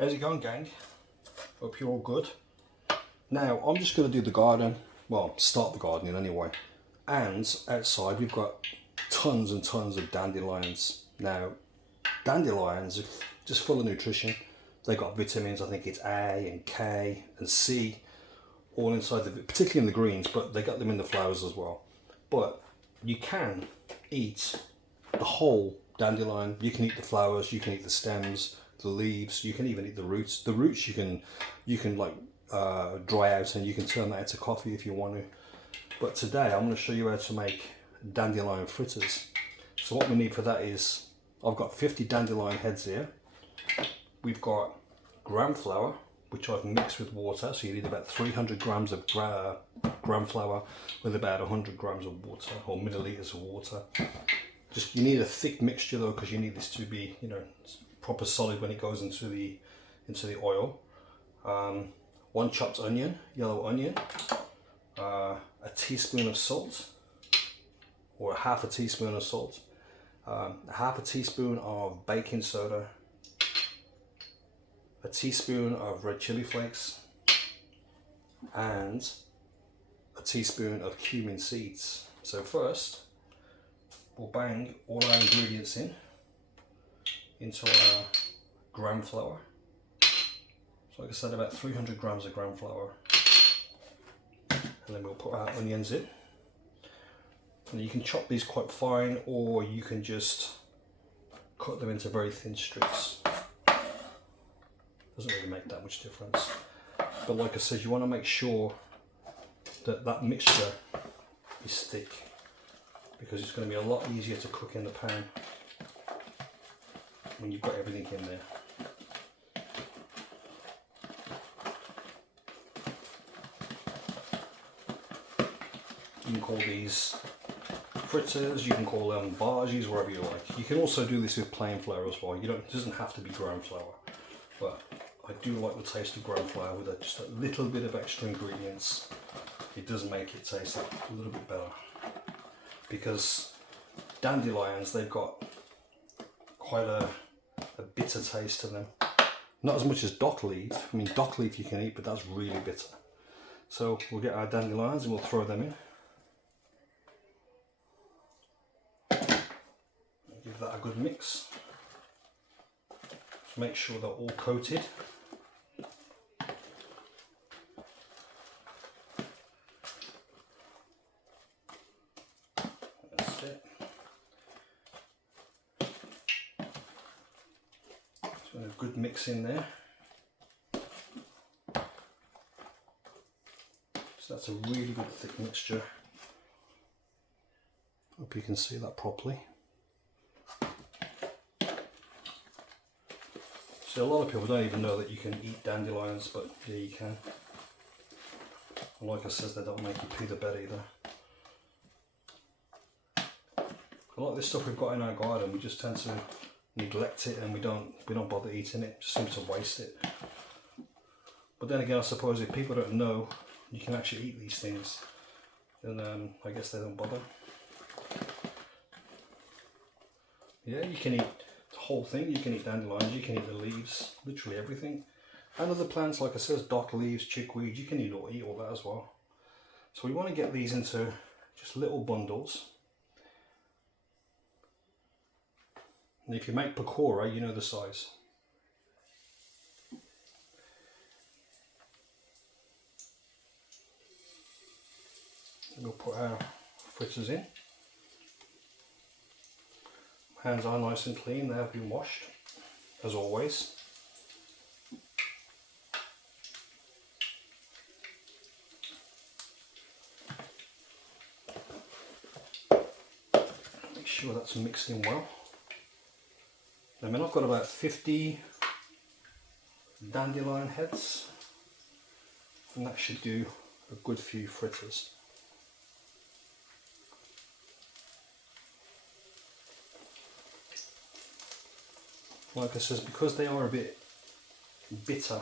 How's it going, gang? Hope you're all good. Now, I'm just going to do the garden. Well, start the gardening anyway. And outside we've got tons and tons of dandelions. Now, dandelions are just full of nutrition. They've got vitamins, I think it's A and K and C, all inside, particularly in the greens, but they got them in the flowers as well. But you can eat the whole dandelion. You can eat the flowers, you can eat the stems, the leaves, you can even eat the roots. The roots you can like dry out and you can turn that into coffee if you want to. But today I'm going to show you how to make dandelion fritters. So what we need for that is, I've got 50 dandelion heads here. We've got gram flour, which I've mixed with water, so you need about 300 grams of gram flour with about 100 grams of water, or milliliters of water. Just, you need a thick mixture though, because you need this to be, you know, proper solid when it goes into the oil. 1 chopped onion, yellow onion, a teaspoon of salt, or half a teaspoon of salt, half a teaspoon of baking soda, a teaspoon of red chili flakes, and a teaspoon of cumin seeds. So first, we'll bang all our ingredients into our gram flour. So like I said, about 300 grams of gram flour. And then we'll put our onions in. And you can chop these quite fine, or you can just cut them into very thin strips. Doesn't really make that much difference. But like I said, you want to make sure that that mixture is thick, because it's going to be a lot easier to cook in the pan when you've got everything in there. You can call these fritters, you can call them bhajis, wherever you like. You can also do this with plain flour as well. It doesn't have to be gram flour, but I do like the taste of gram flour with just a little bit of extra ingredients. It does make it taste a little bit better, because dandelions, they've got quite a bitter taste to them. Not as much as dock leaf. I mean, dock leaf you can eat, but that's really bitter. So we'll get our dandelions and we'll throw them in. Give that a good mix. Just make sure they're all coated. That's it. So a good mix in there. So that's a really good thick mixture. Hope you can see that properly. So a lot of people don't even know that you can eat dandelions, but yeah, you can. And like I said, they don't make you pee the bed either. A lot of this stuff we've got in our garden, we just tend to neglect it, and we don't bother eating it. Just seems to waste it. But then again, I suppose if people don't know you can actually eat these things, then I guess they don't bother. Yeah, you can eat the whole thing. You can eat dandelions, you can eat the leaves, literally everything. And other plants, like I said, dock leaves, chickweed, you can eat all that as well. So we want to get these into just little bundles. And if you make pakora, you know the size. And we'll put our fritters in. Hands are nice and clean, they have been washed, as always. Make sure that's mixed in well. I mean, I've got about 50 dandelion heads, and that should do a good few fritters. Like I said, because they are a bit bitter,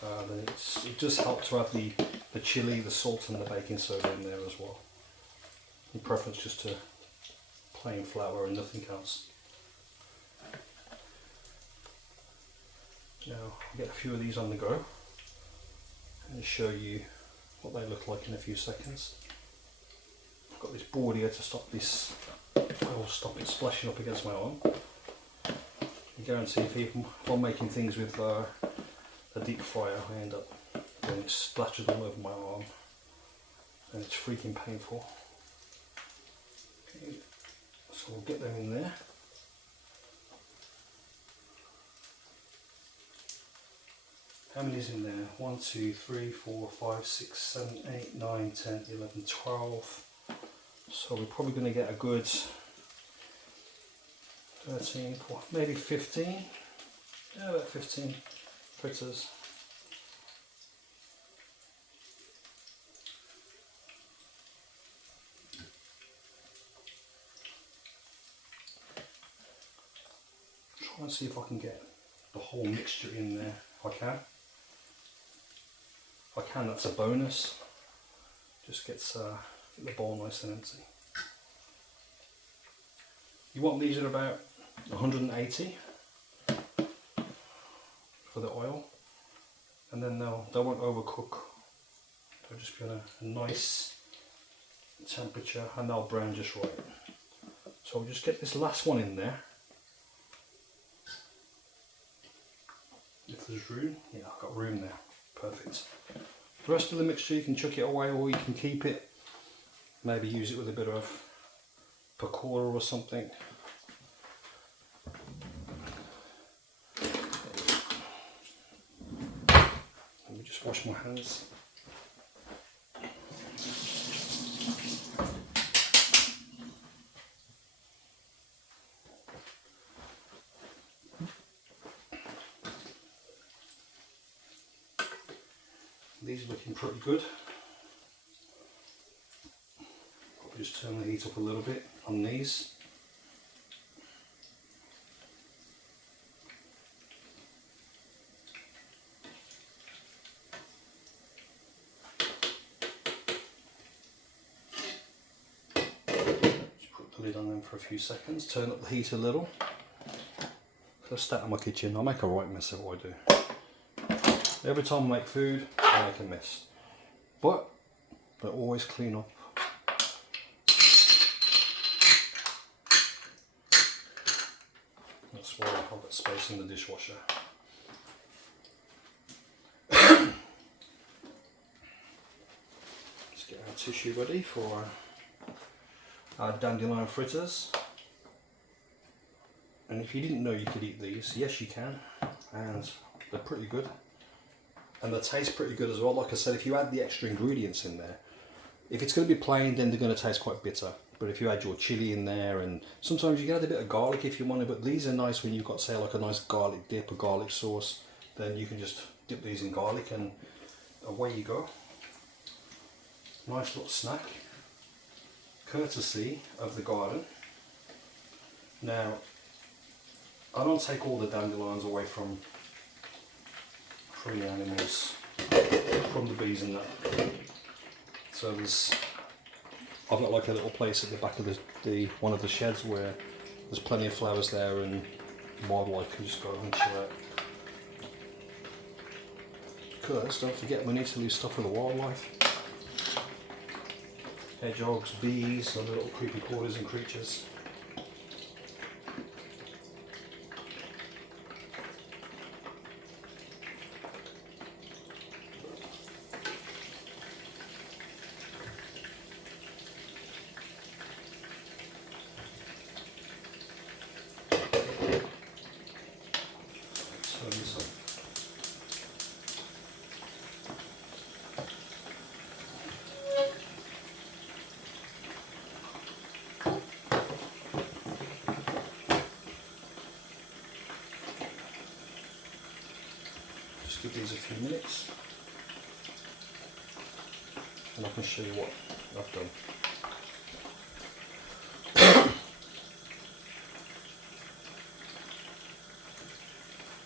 then it does help to have the chili, the salt and the baking soda in there as well. In preference just to plain flour and nothing else. Now I'll get a few of these on the go and show you what they look like in a few seconds. I've got this board here to stop this, I'll stop it splashing up against my arm. I guarantee if I'm making things with a deep fryer, I end up getting it splattered all over my arm and it's freaking painful. Okay, so we'll get them in there. How many is in there? 1, 2, 3, 4, 5, 6, 7, 8, 9, 10, 11, 12. So we're probably going to get a good 13, 14, maybe 15. Yeah, about 15 fritters. Try and see if I can get the whole mixture in there. If I can. If I can, that's a bonus. Just gets the bowl nice and empty. You want these at about 180 for the oil, and then they won't overcook. They'll just be on a nice temperature and they'll brown just right. So we'll just get this last one in there. If there's room, yeah, I've got room there. Perfect. The rest of the mixture you can chuck it away or you can keep it. Maybe use it with a bit of pakora or something. Let me just wash my hands. These are looking pretty good. I'll just turn the heat up a little bit on these. Just put the lid on them for a few seconds, turn up the heat a little. Let's start in my kitchen. I make a right mess of what I do. Every time I make food, I make a mess. But I always clean up. That's why I've got space in the dishwasher. Let's get our tissue ready for our dandelion fritters. And if you didn't know you could eat these, yes you can, and they're pretty good. And they taste pretty good as well. Like I said, if you add the extra ingredients in there, if it's going to be plain, then they're going to taste quite bitter. But if you add your chili in there, and sometimes you can add a bit of garlic if you want to, but these are nice when you've got, say, like a nice garlic dip or garlic sauce, then you can just dip these in garlic and away you go. Nice little snack, courtesy of the garden. Now, I don't take all the dandelions away from the animals, from the bees and that. So I've got like a little place at the back of the one of the sheds where there's plenty of flowers there and wildlife can just go and chill out. Because don't forget, we need to leave stuff for the wildlife. Hedgehogs, bees, other little creepy crawlers and creatures. Just give these a few minutes and I can show you what I've done.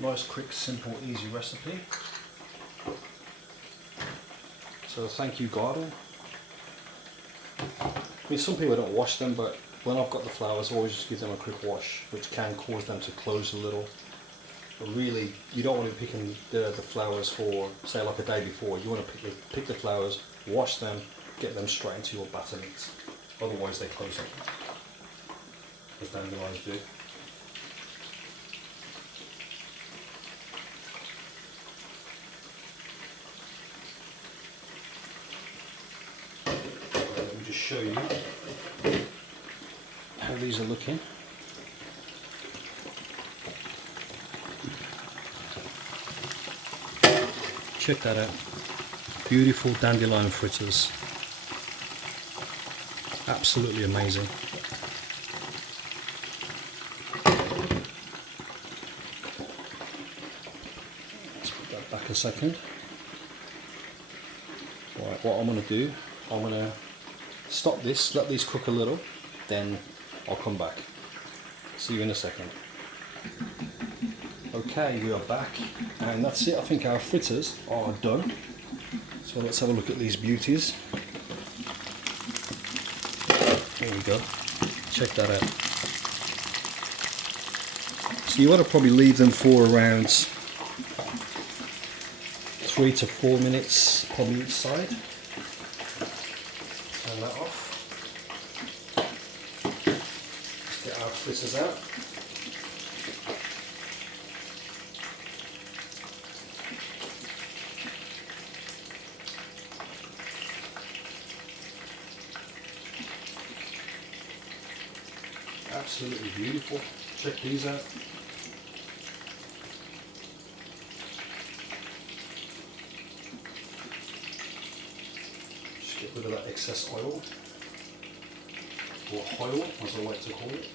Nice, quick, simple, easy recipe. So thank you, garden. I mean, some people don't wash them, but when I've got the flowers, I always just give them a quick wash, which can cause them to close a little. But really, you don't want to be picking the flowers for, say, like a day before. You want to pick the flowers, wash them, get them straight into your batter mix. Otherwise, they close up, as dandelions do. Let me just show you how these are looking. Check that out. Beautiful dandelion fritters. Absolutely amazing. Let's put that back a second. Right, what I'm going to do, I'm going to stop this, let these cook a little, then I'll come back. See you in a second. Okay, we are back, and that's it. I think our fritters are done. So let's have a look at these beauties. There we go. Check that out. So you want to probably leave them for around 3 to 4 minutes, probably each side. Turn that off. Let's get our fritters out. Absolutely beautiful. Check these out. Just get rid of that excess oil, or oil as I like to call it.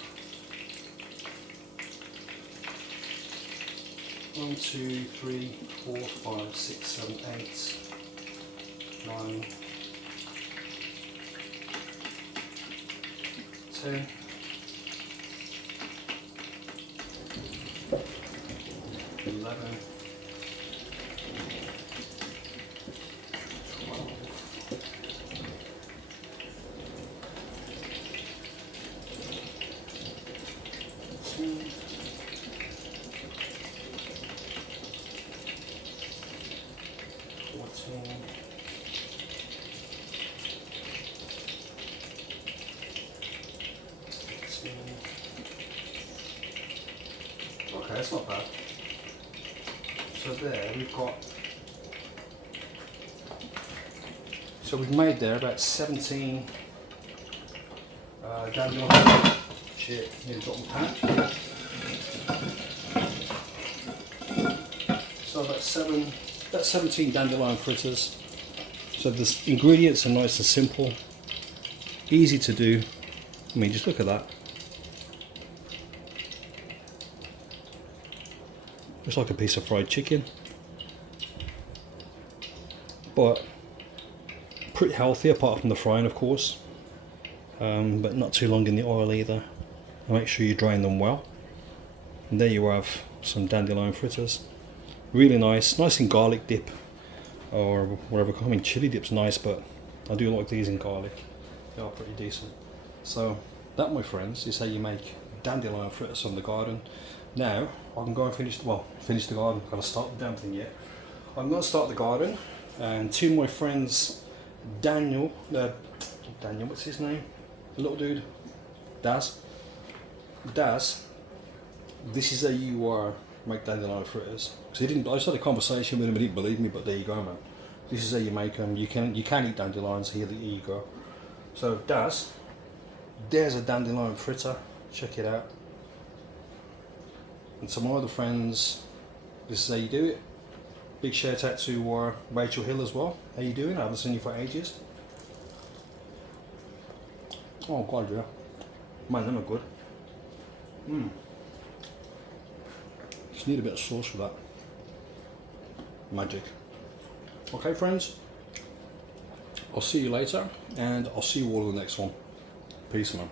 1, 2, 3, 4, 5, 6, 7, 8, 9, 10. 11, 12, 13, 14, 15. Okay, that's not bad. So there we've got, so we've made there about 17 dandelion. Shit, nearly dropped my pan. So about 17 dandelion fritters. So the ingredients are nice and simple, easy to do. I mean, just look at that. It's like a piece of fried chicken, but pretty healthy apart from the frying, of course, but not too long in the oil either. And make sure you drain them well. And there you have some dandelion fritters. Really nice in garlic dip or whatever. I mean, chili dip's nice, but I do like these in garlic. They are pretty decent. So that, my friends, is how you make dandelion fritters from the garden. Now I can go and finish the garden. I've got to start the damn thing yet. I'm going to start the garden, and two of my friends, Daniel, what's his name? The little dude, Daz. This is how you make dandelion fritters. Because I just had a conversation with him, he didn't believe me, but there you go, man. This is how you make them. You can eat dandelions. Here you go. So Daz, there's a dandelion fritter. Check it out. And to my other friends, this is how you do it. Big shout out to Rachel Hill as well. How you doing? I haven't seen you for ages. Oh god, yeah. Man, them are good. Just need a bit of sauce for that. Magic. Okay, friends. I'll see you later, and I'll see you all in the next one. Peace, man.